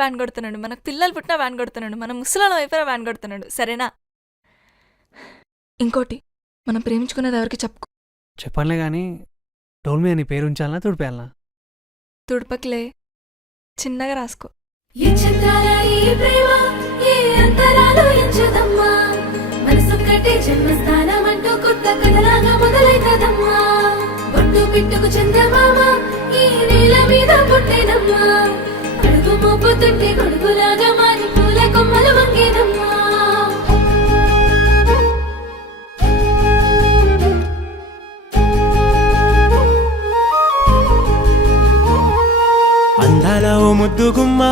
Van కొడుతున్నాడు, మనకు పిల్లలు పుట్టినా వ్యాన్ కొడుతున్నాడు, మనం ముసలాళ్ళం అయిపోయినా వ్యాన్ కొడుతున్నాడు. సరేనా? ఇంకోటి, మనం ప్రేమించుకునేది ఎవరికి చెప్పుకో. చెప్పనులే కానీ డోల్మీ అని పేరు ఉంచాలనా తుడిపేయాలనా? తుడపకిలే, చిన్నగా రాసుకో. పిట్టుకు చందమామ ఈ నేల మీద పుట్టేనమ్మా, అడుగు మోపుతుంటే గొడుగులాగా మారి పూల కొమ్మలు వంగేనమ్మా. అందాల ఓ ముద్దు గుమ్మ,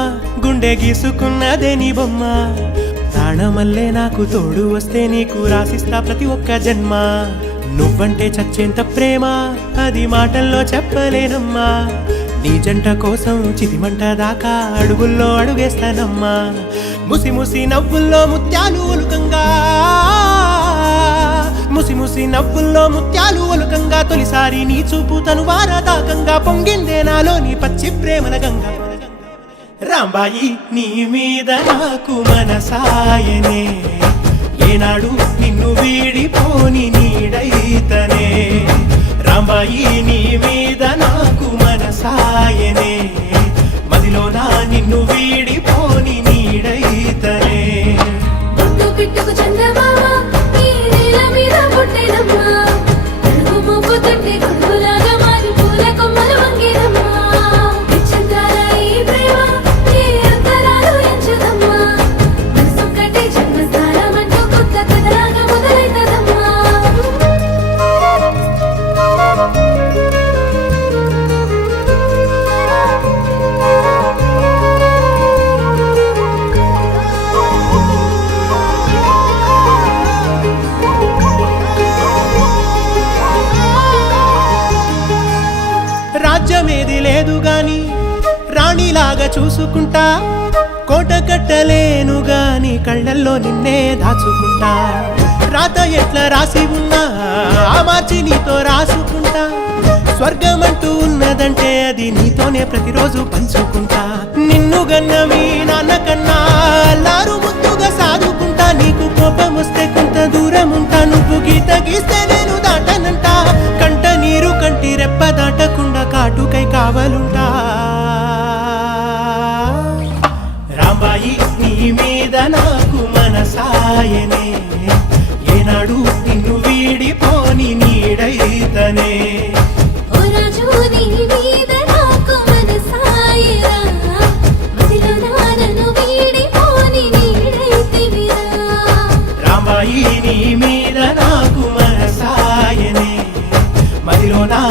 గుండె గీసుకున్నదే నీ బొమ్మ, ప్రాణమల్లే నాకు తోడు వస్తే నీకు రాసిస్తా ప్రతి ఒక్క జన్మ. నువ్వంటే చచ్చేంత ప్రేమ అది మాటల్లో చెప్పలేనమ్మా, నీ జంట కోసం చితిమంట దాకా అడుగుల్లో అడుగేస్తానమ్మా. ముసి ముసి నవ్వుల్లో ముత్యాలు ఒలుకంగా, ముసి ముసి నవ్వుల్లో ముత్యాలు ఒలుకంగా, తొలిసారి నీ చూపు తను వారదాకంగా పొంగిందే నాలో నీ పచ్చి ప్రేమల గంగా. రాంబాయి నీ మీద నాకు మనసాయనే, ఏనాడు నిన్ను వీడిపోని నీడైతనే. రాంబాయి నీ మీద నాకు మనసాయనే, మదిలో నా నిన్ను వీడిపోని నీడైతనే. పిట్టుకు చందమామ ఈ నేల మీద పుట్టేనమ్మా, అడుగు మోపుతుంటే గొడుగులాగా మారి పూల కొమ్మలు వంగేనమ్మా. చంద్రాల ఈ ప్రేమ ఏ అంతరాలు ఎంచుదమ్మా, మనసు కట్టే జన్మస్థానం అంటూ కొత్త కథలాగా మొదలైతదమ్మా. రాజ్యమేది లేదు గాని రాణిలాగా చూసుకుంటా, కోట కట్టలేను గాని కళ్ళల్లో నిన్నే దాచుకుంటా. రాత ఎట్లా రాసి ఉన్నా ఆ మార్చి నీతో రాసుకుంటా, స్వర్గమంటూ ఉన్నదంటే అది నీతోనే ప్రతిరోజు పంచుకుంటా. నిన్ను గన్న మీ నాన్న కన్నా అల్లారు ముద్దుగా సాదుకుంటా, నీకు కోపం వస్తే కొంత దూరం ఉంటా, నువ్వు గీత గీస్తే నేను దాటనంట, కంట నీరు కంటి రెప్ప దాటకుండా కాటుకై కావలుంటా. రాంబాయి నీ మీద నాకు మనసాయనే, ఏనాడు నిన్ను వీడిపోని నీడైతనే. ఓ రాజు నీ మీద నాకు మనసాయరా, మదిలో నా నన్ను వీడిపోని నీడైతివిరా. రాంబాయి నీ మీద నాకు మనసాయనే, మదిలో నా